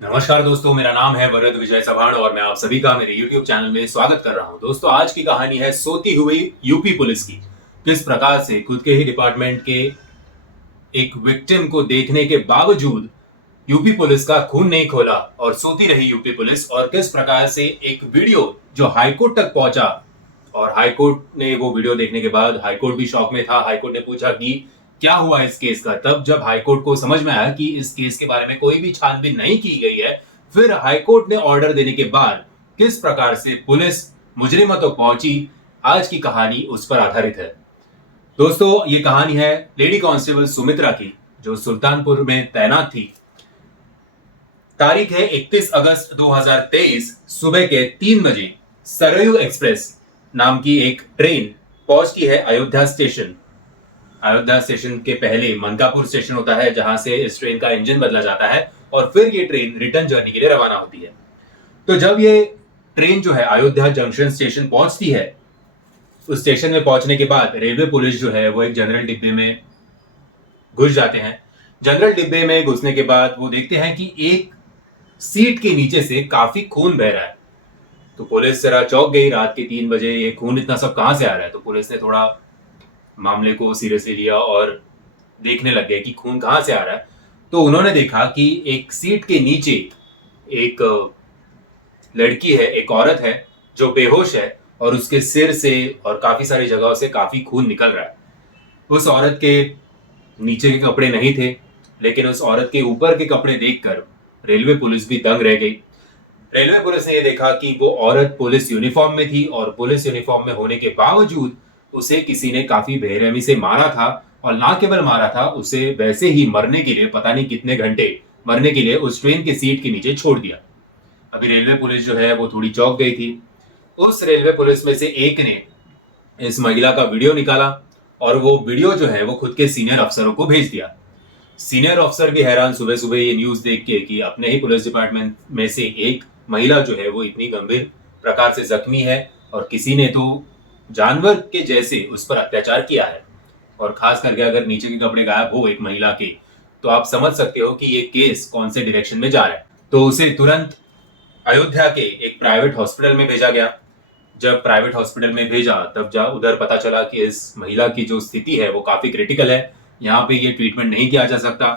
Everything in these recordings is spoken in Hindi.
नमस्कार दोस्तों, मेरा नाम है वरद विजय चव्हाण और मैं आप सभी का मेरे YouTube चैनल में स्वागत कर रहा हूं। दोस्तों, आज की कहानी है सोती हुई यूपी पुलिस की। किस प्रकार से खुद के ही डिपार्टमेंट के एक विक्टिम को देखने के बावजूद यूपी पुलिस का खून नहीं खोला और सोती रही यूपी पुलिस, और किस प्रकार से एक वीडियो जो हाईकोर्ट तक पहुंचा और हाईकोर्ट ने वो वीडियो देखने के बाद हाईकोर्ट भी शॉक में था। हाईकोर्ट ने पूछा कि क्या हुआ इस केस का। तब जब हाईकोर्ट को समझ में आया कि इस केस के बारे में कोई भी छानबीन नहीं की गई है, फिर हाईकोर्ट ने ऑर्डर देने के बाद किस प्रकार से पुलिस मुजरिमों तक पहुंची, आज की कहानी उस पर आधारित है। दोस्तों, ये कहानी है लेडी कांस्टेबल सुमित्रा की, जो सुल्तानपुर में तैनात थी। तारीख है 31 अगस्त 2023। सुबह के 3 बजे सरयू एक्सप्रेस नाम की एक ट्रेन पहुंचती है अयोध्या स्टेशन। अयोध्या स्टेशन के पहले मनकापुर स्टेशन होता है, जहां से इस ट्रेन का इंजन बदला जाता है और फिर ये ट्रेन रिटर्न जर्नी के लिए रवाना होती है। तो जब ये ट्रेन जो है अयोध्या जंक्शन स्टेशन पहुंचती है, उस स्टेशन में पहुंचने के बाद रेलवे पुलिस जो है वो एक जनरल डिब्बे में घुस जाते हैं। जनरल डिब्बे में घुसने के बाद वो देखते हैं कि एक सीट के नीचे से काफी खून बह रहा है। तो पुलिस जरा चौंक गई, रात के 3 बजे ये खून इतना सब कहां से आ रहा है। तो पुलिस ने थोड़ा मामले को सीरियसली लिया और देखने लग गए कि खून कहां से आ रहा है। तो उन्होंने देखा कि एक सीट के नीचे एक लड़की है, एक औरत है जो बेहोश है और उसके सिर से और काफी सारी जगहों से काफी खून निकल रहा है। उस औरत के नीचे के कपड़े नहीं थे, लेकिन उस औरत के ऊपर के कपड़े देखकर रेलवे पुलिस भी दंग रह गई। रेलवे पुलिस ने यह देखा कि वो औरत पुलिस यूनिफॉर्म में थी और पुलिस यूनिफॉर्म में होने के बावजूद उसे किसी ने काफी बेरहमी से मारा था, और ना केवल मारा था, उसे वैसे ही मरने के लिए पता नहीं कितने घंटे मरने के लिए उस ट्रेन के सीट के नीचे छोड़ दिया। अभी रेलवे पुलिस जो है वो थोड़ी चौंक गई थी। उस रेलवे पुलिस में से एक ने इस महिला का वीडियो निकाला और वो वीडियो जो है वो खुद के सीनियर अफसरों को भेज दिया। सीनियर अफसर भी हैरान सुबह सुबह ये न्यूज देख के कि अपने ही पुलिस डिपार्टमेंट में से एक महिला जो है वो इतनी गंभीर प्रकार से जख्मी है और किसी ने तो जानवर के जैसे उस पर अत्याचार किया है, और खास करके अगर नीचे के कपड़े गायब हो एक महिला के, तो आप समझ सकते हो कि ये केस कौन से डायरेक्शन में जा रहा है। तो उसे तुरंत अयोध्या के एक प्राइवेट हॉस्पिटल में भेजा गया। जब प्राइवेट हॉस्पिटल में भेजा तब जा उधर पता चला कि इस महिला की जो स्थिति है वो काफी क्रिटिकल है, यहाँ पे ये ट्रीटमेंट नहीं किया जा सकता।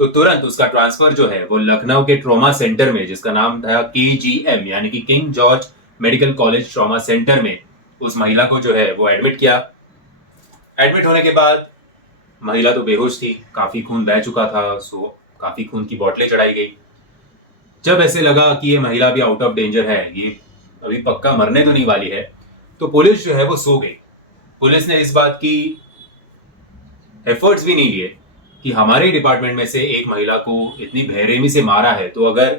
तो तुरंत उसका ट्रांसफर जो है वो लखनऊ के ट्रॉमा सेंटर में, जिसका नाम था KGM यानी कि king George medical college trauma centre में, उस महिला को जो है वो एडमिट किया। एडमिट होने के बाद महिला तो बेहोश थी, काफी खून बह चुका था, सो काफी खून की बोतलें चढ़ाई गई। जब ऐसे लगा कि ये महिला भी आउट ऑफ डेंजर है, ये अभी पक्का मरने तो नहीं वाली है, तो पुलिस जो है वो सो गई। पुलिस ने इस बात की एफर्ट्स भी नहीं लिए कि हमारे डिपार्टमेंट में से एक महिला को इतनी बेरहमी से मारा है, तो अगर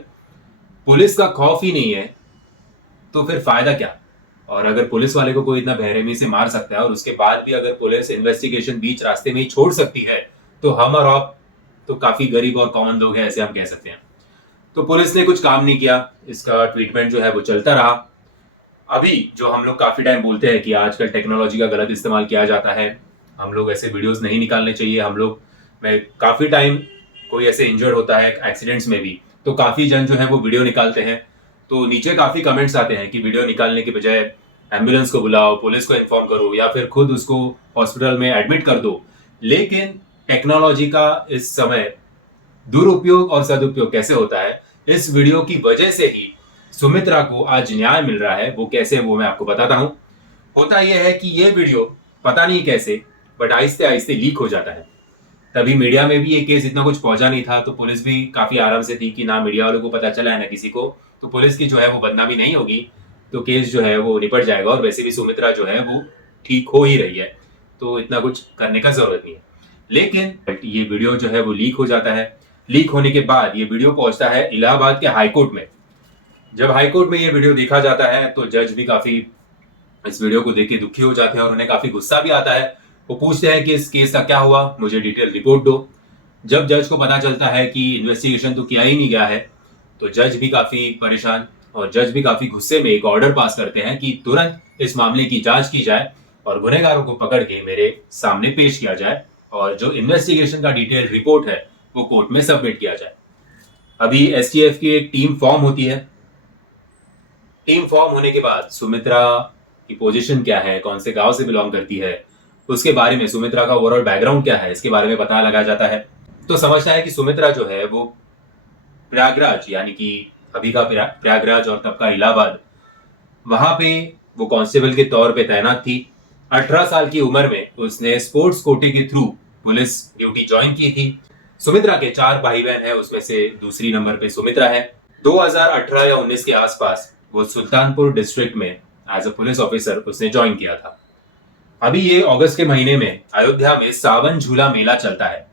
पुलिस का खौफ ही नहीं है तो फिर फायदा क्या। और अगर पुलिस वाले को कोई इतना बेरहमी से मार सकता है और उसके बाद भी अगर पुलिस इन्वेस्टिगेशन बीच रास्ते में ही छोड़ सकती है, तो हम और आप तो काफी गरीब और कॉमन लोग हैं, ऐसे हम कह सकते हैं। तो पुलिस ने कुछ काम नहीं किया, इसका ट्रीटमेंट जो है वो चलता रहा। अभी जो हम लोग काफी टाइम बोलते हैं कि आजकल टेक्नोलॉजी का गलत इस्तेमाल किया जाता है, हम लोग ऐसे वीडियोस नहीं निकालने चाहिए। हम लोग में काफी टाइम कोई ऐसे इंजर्ड होता है एक्सीडेंट्स में भी, तो काफी जन जो है वो वीडियो निकालते हैं। तो नीचे काफी कमेंट्स आते हैं कि वीडियो निकालने के बजाय एम्बुलेंस को बुलाओ, पुलिस को इन्फॉर्म करो या फिर खुद उसको हॉस्पिटल में एडमिट कर दो। लेकिन टेक्नोलॉजी का इस समय दुरुपयोग और सदुपयोग कैसे होता है, इस वीडियो की वजह से ही सुमित्रा को आज न्याय मिल रहा है। वो कैसे, वो मैं आपको बताता हूं। होता यह है कि ये वीडियो पता नहीं कैसे बट आहिस्ते आहिस्ते लीक हो जाता है। तभी मीडिया में भी ये केस इतना कुछ पहुंचा नहीं था, तो पुलिस भी काफी आराम से थी कि ना मीडिया वालों को पता चला है ना किसी को, तो पुलिस की जो है वो बदनामी नहीं होगी, तो केस जो है वो निपट जाएगा। और वैसे भी सुमित्रा जो है वो ठीक हो ही रही है, तो इतना कुछ करने का जरूरत नहीं है। लेकिन ये वीडियो जो है वो लीक हो जाता है। लीक होने के बाद ये वीडियो पहुंचता है इलाहाबाद के हाईकोर्ट में। जब हाईकोर्ट में ये वीडियो देखा जाता है तो जज भी काफी इस वीडियो को देख के दुखी हो जाते हैं और उन्हें काफी गुस्सा भी आता है। वो पूछते हैं कि इस केस का क्या हुआ, मुझे डिटेल रिपोर्ट दो। जब जज को पता चलता है कि इन्वेस्टिगेशन तो किया ही नहीं गया है, तो जज भी काफी परेशान और जज भी काफी गुस्से में एक ऑर्डर पास करते हैं कि तुरंत इस मामले की जांच की जाए और गुनहगारों को पकड़ के मेरे सामने पेश किया जाए और जो इन्वेस्टिगेशन का डिटेल रिपोर्ट है वो कोर्ट में सबमिट किया जाए। अभी एसटीएफ की एक टीम फॉर्म होती है। टीम फॉर्म होने के बाद सुमित्रा की पोजीशन क्या है, कौन से गांव से बिलोंग करती है, उसके बारे में, सुमित्रा का ओवरऑल बैकग्राउंड क्या है, इसके बारे में पता लगाया जाता है। तो समझता है कि सुमित्रा जो है वो प्रयागराज, यानी कि अभी का प्रयागराज और तब का इलाहाबाद, वहां पे वो कांस्टेबल के तौर पे तैनात थी। 18 साल की उम्र में उसने स्पोर्ट्स कोटे के थ्रू पुलिस ड्यूटी ज्वाइन की थी। सुमित्रा के 4 भाई बहन है, उसमें से दूसरी नंबर पे सुमित्रा है। 2018 या 19 के आसपास वो सुल्तानपुर डिस्ट्रिक्ट में एज अ पुलिस ऑफिसर उसने ज्वाइन किया था। अभी ये अगस्त के महीने में अयोध्या में सावन झूला मेला चलता है।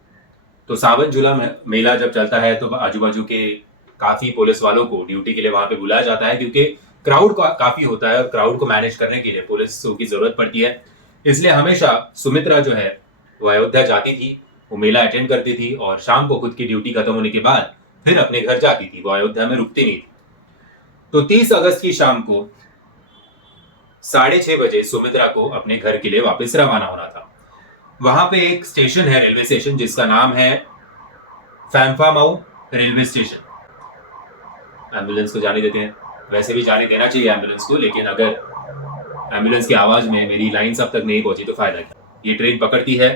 तो सावन झूला मेला जब चलता है तो आजू बाजू के काफी पुलिस वालों को ड्यूटी के लिए वहां पे बुलाया जाता है, क्योंकि क्राउड काफी होता है और क्राउड को मैनेज करने के लिए पुलिस की जरूरत पड़ती है। इसलिए हमेशा सुमित्रा जो है वो अयोध्या जाती थी, वो मेला अटेंड करती थी और शाम को खुद की ड्यूटी खत्म होने के बाद फिर अपने घर जाती थी। वो अयोध्या में रुकती नहीं थी। तो 30 अगस्त की शाम को 6:30 बजे सुमित्रा को अपने घर के लिए वापस रवाना होना था। वहां पे एक स्टेशन है, रेलवे स्टेशन, जिसका नाम है फैम्फामाऊ रेलवे स्टेशन। एम्बुलेंस को जाने देते हैं, वैसे भी जाने देना चाहिए एम्बुलेंस को, लेकिन अगर एम्बुलेंस की आवाज में मेरी लाइन सब तक नहीं पहुंची तो फायदा क्या। ये ट्रेन पकड़ती है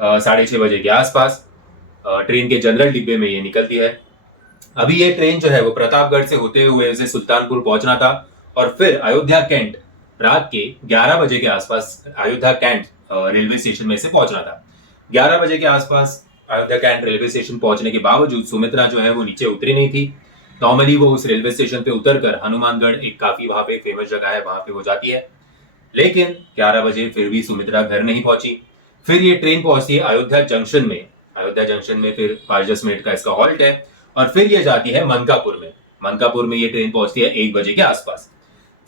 6:30 बजे के आसपास। ट्रेन के जनरल डिब्बे में ये निकलती है। अभी ये ट्रेन जो है वो प्रतापगढ़ से होते हुए उसे सुल्तानपुर पहुंचना था और फिर अयोध्या कैंट रात के 11 बजे के आसपास अयोध्या कैंट रेलवे स्टेशन में से पहुंचना था। 11 बजे के आसपास अयोध्या कैंट रेलवे स्टेशन पहुंचने के बावजूद सुमित्रा जो है वो नीचे उतरी नहीं थी। नॉर्मली वो उस रेलवे स्टेशन पे उतरकर हनुमानगढ़, एक काफी वहां पे फेमस जगह है, वहां पे वो जाती है। लेकिन 11 बजे फिर भी सुमित्रा घर नहीं पहुंची। फिर ये ट्रेन पहुंचती है अयोध्या जंक्शन में। अयोध्या जंक्शन में फिर 5-10 मिनट का इसका हॉल्ट है और फिर ये जाती है मनकापुर में। मनकापुर में ये ट्रेन पहुंचती है 1 बजे के आसपास।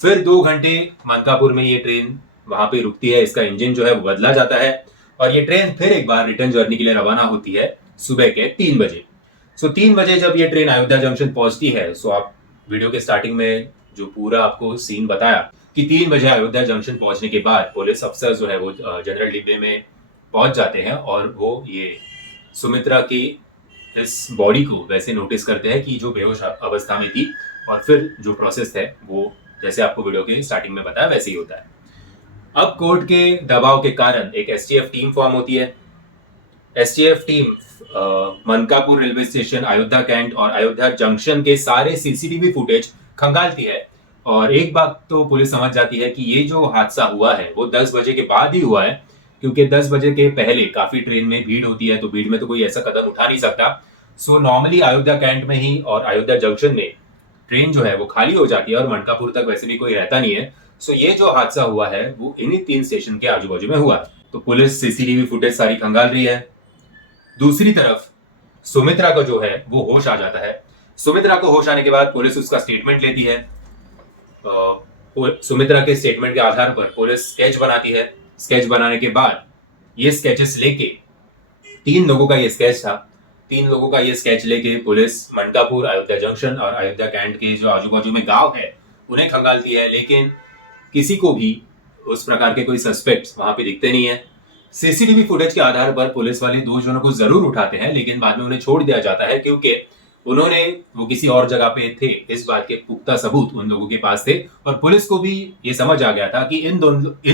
फिर 2 घंटे मनकापुर में ये ट्रेन वहां पे रुकती है, इसका इंजन जो है वो बदला जाता है और ये ट्रेन फिर एक बार रिटर्न जर्नी के लिए रवाना होती है सुबह के 3 बजे। सो 3 बजे जब ये ट्रेन अयोध्या जंक्शन पहुंचती है, सो आप वीडियो के स्टार्टिंग में जो पूरा आपको सीन बताया कि 3 बजे अयोध्या जंक्शन पहुंचने के बाद पुलिस अफसर जो है वो जनरल डिब्बे में पहुंच जाते हैं और वो ये सुमित्रा की इस बॉडी को वैसे नोटिस करते हैं कि जो बेहोश अवस्था में थी, और फिर जो प्रोसेस है वो जैसे आपको वीडियो के स्टार्टिंग में बताया वैसे ही होता है। अब कोर्ट के दबाव के कारण एक एसटीएफ टीम फॉर्म होती है। STF team Mankapur railway station, Ayodhya cantt और अयोध्या जंक्शन के सारे सीसीटीवी फुटेज खंगालती है और एक बात तो पुलिस समझ जाती है कि ये जो हादसा हुआ है वो 10 बजे के बाद ही हुआ है, क्योंकि 10 बजे के पहले काफी ट्रेन में भीड़ होती है, तो भीड़ में तो कोई ऐसा कदम उठा नहीं सकता। सो नॉर्मली अयोध्या कैंट में ही और अयोध्या जंक्शन में ट्रेन जो है वो खाली हो जाती है और मनकापुर तक वैसे भी कोई रहता नहीं है। सो ये जो हादसा हुआ है वो इन्हीं 3 स्टेशन के आजू बाजू में हुआ। तो पुलिस सीसीटीवी फुटेज सारी खंगाल रही है। दूसरी तरफ सुमित्रा को जो है वो होश आ जाता है। सुमित्रा को होश आने के बाद पुलिस उसका स्टेटमेंट लेती है। सुमित्रा के स्टेटमेंट के आधार पर पुलिस स्केच बनाती है। स्केच बनाने के बाद ये स्केचेस लेके 3 लोगों का ये स्केच था, 3 लोगों का ये स्केच लेके पुलिस मनकापुर, अयोध्या जंक्शन और अयोध्या कैंट के जो आजू बाजू में गांव है उन्हें खंगालती है, लेकिन किसी को भी उस प्रकार के कोई सस्पेक्ट्स वहां पे दिखते नहीं है। सीसीटीवी फुटेज के आधार पर पुलिस वाले 2 जनों को जरूर उठाते हैं, लेकिन बाद में उन्हें छोड़ दिया जाता है क्योंकि वो किसी और जगह पे थे। इस बात के पुख्ता सबूत उन लोगों के पास थे और पुलिस को भी ये समझ आ गया था कि इन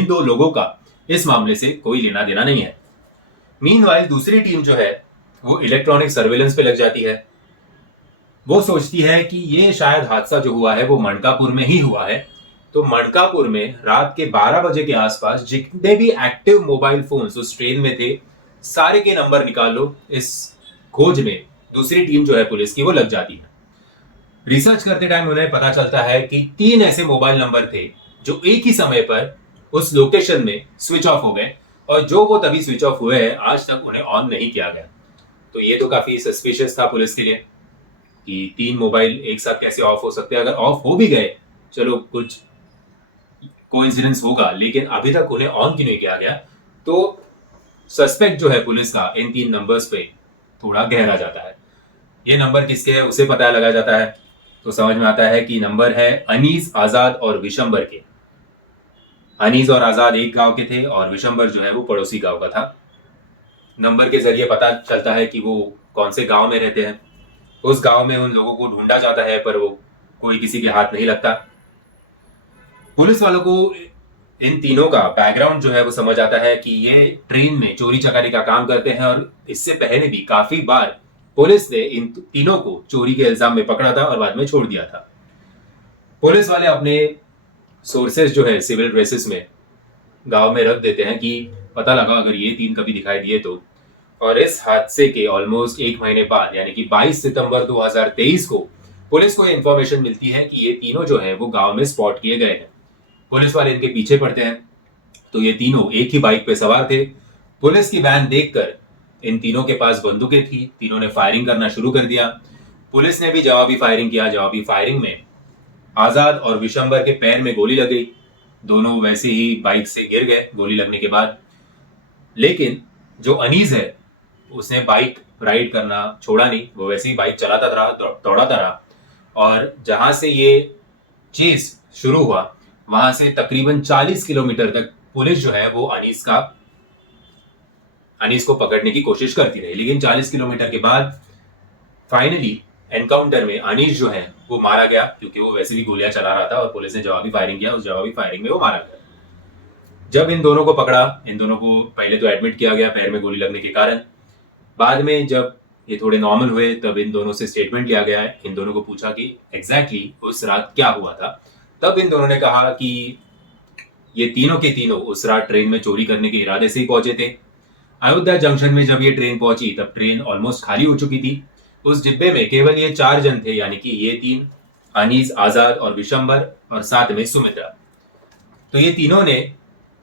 दो लोगों का इस मामले से कोई लेना देना नहीं है। मीनवाइल दूसरी टीम जो है वो इलेक्ट्रॉनिक सर्वेलेंस पे लग जाती है। वो सोचती है कि ये शायद हादसा जो हुआ है वो मनकापुर में ही हुआ है। तो मनकापुर में रात के 12 बजे के आसपास जितने भी एक्टिव मोबाइल फोन्स उस ट्रेन में थे, सारे के नंबर निकाल लो। इस खोज में दूसरी टीम जो है पुलिस की वो लग जाती है। रिसर्च करते टाइम उन्हें पता चलता है कि 3 ऐसे मोबाइल नंबर थे जो एक ही समय पर उस लोकेशन में स्विच ऑफ हो गए और जो वो तभी स्विच ऑफ हुए हैं, आज तक उन्हें ऑन नहीं किया गया। तो ये तो काफी सस्पिशियस था पुलिस के लिए कि 3 मोबाइल एक साथ कैसे ऑफ हो सकते हैं। अगर ऑफ हो भी गए, चलो कुछ कोइंसिडेंस होगा, लेकिन अभी तक उन्हें ऑन क्यों नहीं किया गया। तो सस्पेक्ट जो है पुलिस का इन 3 नंबर्स पे थोड़ा गहरा जाता है। ये नंबर किसके है उसे पता लगा जाता है। तो समझ में आता है कि नंबर है अनीस, आजाद और विशंबर के। अनीस और आजाद एक गांव के थे और विशंबर जो है वो पड़ोसी गांव का था। नंबर के जरिए पता चलता है कि वो कौन से गांव में रहते हैं। उस गांव में उन लोगों को ढूंढा जाता है, पर वो कोई किसी के हाथ नहीं लगता। पुलिस वालों को इन तीनों का बैकग्राउंड जो है वो समझ आता है कि ये ट्रेन में चोरी चकारी का काम करते हैं, और इससे पहले भी काफी बार पुलिस ने इन तीनों को चोरी के इल्जाम में पकड़ा था और बाद में छोड़ दिया था। पुलिस वाले अपने सोर्सेज जो है सिविल ड्रेसेस में गांव में रख देते हैं कि पता लगा अगर ये तीन कभी दिखाई दिए तो। और इस हादसे के ऑलमोस्ट एक महीने बाद यानी कि 22 सितंबर 2023 को पुलिस को इंफॉर्मेशन मिलती है कि ये तीनों जो है वो गांव में स्पॉट किए गए हैं। पुलिस वाले इनके पीछे पड़ते हैं, तो ये तीनों एक ही बाइक पे सवार थे। पुलिस की वैन देखकर इन तीनों के पास बंदूकें थी, तीनों ने फायरिंग करना शुरू कर दिया। पुलिस ने भी जवाबी फायरिंग किया। जवाबी फायरिंग में आजाद और विशंबर के पैर में गोली लग गई। दोनों वैसे ही बाइक से गिर गए गोली लगने के बाद। लेकिन जो अनीस है उसने बाइक राइड करना छोड़ा नहीं, वो वैसे ही बाइक चलाता रहा, दौड़ाता रहा। और जहां से ये चेज शुरू हुआ वहां से तकरीबन 40 किलोमीटर तक पुलिस जो है वो अनीस को पकड़ने की कोशिश करती रही। लेकिन 40 किलोमीटर के बाद फाइनली एनकाउंटर में अनीस जो है वो मारा गया, क्योंकि वो वैसे भी गोलियां चला रहा था और पुलिस ने जवाबी फायरिंग किया। उस जवाबी फायरिंग में वो मारा गया। जब इन दोनों को पकड़ा, इन दोनों को पहले तो एडमिट किया गया पैर में गोली लगने के कारण। बाद में जब ये थोड़े नॉर्मल हुए तब इन दोनों से स्टेटमेंट लिया गया है। इन दोनों को पूछा कि एग्जैक्टली उस रात क्या हुआ था। तब इन दोनों ने कहा कि ये तीनों के तीनों उस रात ट्रेन में चोरी करने के इरादे से ही पहुंचे थे। अयोध्या जंक्शन में जब ये ट्रेन पहुंची तब ट्रेन ऑलमोस्ट खाली हो चुकी थी। उस डिब्बे में केवल ये 4 जन थे, यानी कि ये तीन, अनीस, आजाद और विशंबर, और साथ में सुमित्रा। तो ये तीनों ने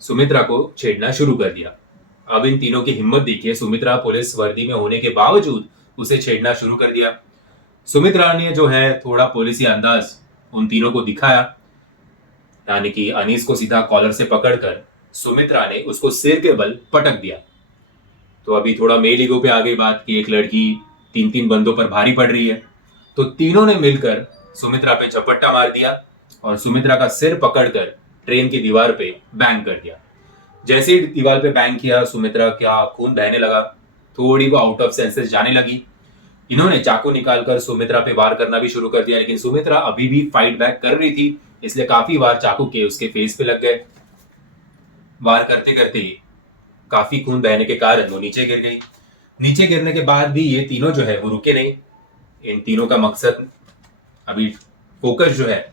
सुमित्रा को छेड़ना शुरू कर दिया। अब इन तीनों की हिम्मत देखिए, सुमित्रा पुलिस वर्दी में होने के बावजूद उसे छेड़ना शुरू कर दिया। सुमित्रा ने जो है थोड़ा पुलिसी अंदाज उन तीनों को दिखाया, यानी कि अनीस को सीधा कॉलर से पकड़कर सुमित्रा ने उसको सिर के बल पटक दिया। तो अभी थोड़ा मेल ईगो पे आ गई बात कि एक लड़की 3 बंदों पर भारी पड़ रही है। तो तीनों ने मिलकर सुमित्रा पे झपट्टा मार दिया और सुमित्रा का सिर पकड़कर ट्रेन की दीवार पे बैंग कर दिया। जैसे ही दीवार पे बैंग किया, सुमित्रा क्या खून बहने लगा, थोड़ी वो आउट ऑफ सेंसेस जाने लगी। इन्होंने चाकू निकालकर सुमित्रा पे वार करना भी शुरू कर दिया, लेकिन सुमित्रा अभी भी फाइट बैक कर रही थी, इसलिए काफी वार चाकू के उसके फेस पे लग गए। वार करते करते काफी खून बहने के कारण वो नीचे गिर गई। नीचे गिरने के बाद भी ये तीनों जो है वो रुके नहीं। इन तीनों का मकसद, अभी फोकस जो है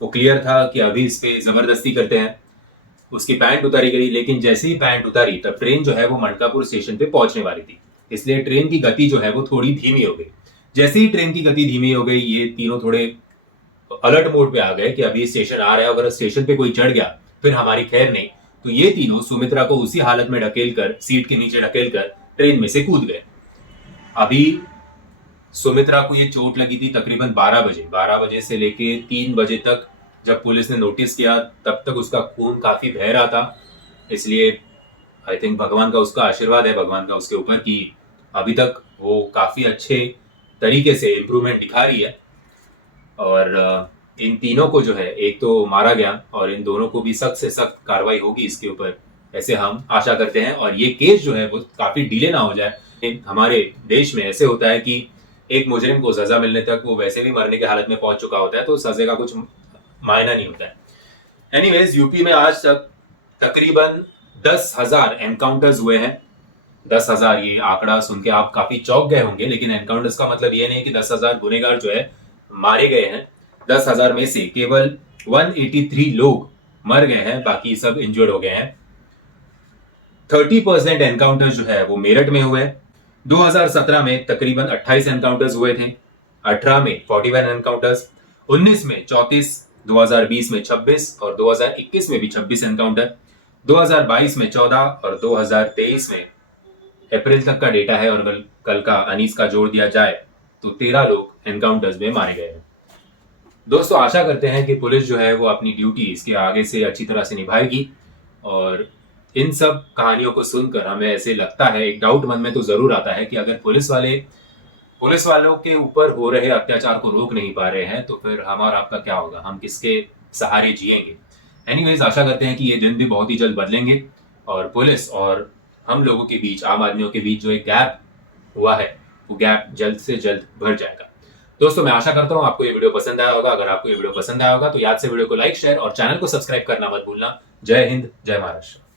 वो क्लियर था कि अभी इस पे जबरदस्ती करते हैं। उसकी पैंट उतारी गई, लेकिन जैसे ही पैंट उतारी तब ट्रेन जो है वो मलकापुर स्टेशन पे पहुंचने वाली थी, इसलिए ट्रेन की गति जो है वो थोड़ी धीमी हो गई। जैसे ही ट्रेन की गति धीमी हो गई, ये तीनों थोड़े अलर्ट मोड पे आ गए कि अभी स्टेशन आ रहा है, अगर स्टेशन पे कोई चढ़ गया फिर हमारी खैर नहीं। तो ये तीनों सुमित्रा को उसी हालत में ढकेल कर, सीट के नीचे ढकेल कर ट्रेन में से कूद गए। अभी सुमित्रा को ये चोट लगी थी तकरीबन 12 बजे से लेके 3 बजे तक। जब पुलिस ने नोटिस किया तब तक उसका खून काफी बह रहा था, इसलिए आई थिंक भगवान का उसका आशीर्वाद है, भगवान का उसके ऊपर, कि अभी तक वो काफी अच्छे तरीके से इम्प्रूवमेंट दिखा रही है। और इन तीनों को जो है एक तो मारा गया और इन दोनों को भी सख्त से सख्त कार्रवाई होगी इसके ऊपर, ऐसे हम आशा करते हैं। और ये केस जो है वो काफी डिले ना हो जाए। हमारे देश में ऐसे होता है कि एक मुजरिम को सजा मिलने तक वो वैसे भी मरने के हालत में पहुंच चुका होता है, तो सजा का कुछ मायना नहीं होता है। एनीवेज, यूपी में आज तक तकरीबन 10,000 एनकाउंटर्स हुए हैं। 10,000, ये आंकड़ा सुन के आप काफी चौंक गए होंगे, लेकिन एनकाउंटर्स का मतलब ये नहीं कि 10,000 गुनेगार जो है मारे गए हैं। 10,000 में से केवल 183 लोग मर गए हैं, बाकी सब इंजर्ड हो गए हैं। 30% एनकाउंटर्स जो है वो मेरठ में हुए। 2017 में तकरीबन 28 एनकाउंटर्स हुए थे, 18 में 41 एनकाउंटर्स, 19 में 34, 2020 में 26 और 2021 में भी 26 एनकाउंटर, 2022 में 14 और 2023 में अप्रैल तक का डेटा है, और कल का अनीस का जोड़ दिया जाए तो 13 लोग एनकाउंटर्स में मारे गए हैं। दोस्तों, आशा करते हैं कि पुलिस जो है वो अपनी ड्यूटी इसके आगे से अच्छी तरह से निभाएगी। और इन सब कहानियों को सुनकर हमें ऐसे लगता है, एक डाउट मन में तो जरूर आता है कि अगर पुलिस वालों के ऊपर हो रहे अत्याचार को रोक नहीं पा रहे हैं तो फिर हमारा आपका क्या होगा, हम किसके सहारे जिएंगे। एनीवेज, आशा करते हैं कि ये दिन भी बहुत ही जल्द बदलेंगे और पुलिस और हम लोगों के बीच, आम आदमियों के बीच जो एक गैप हुआ है वो गैप जल्द से जल्द भर जाएगा। दोस्तों मैं आशा करता हूं आपको ये वीडियो पसंद आया होगा। अगर आपको ये वीडियो पसंद आया होगा तो याद से वीडियो को लाइक, शेयर और चैनल को सब्सक्राइब करना मत भूलना। जय हिंद, जय महाराष्ट्र।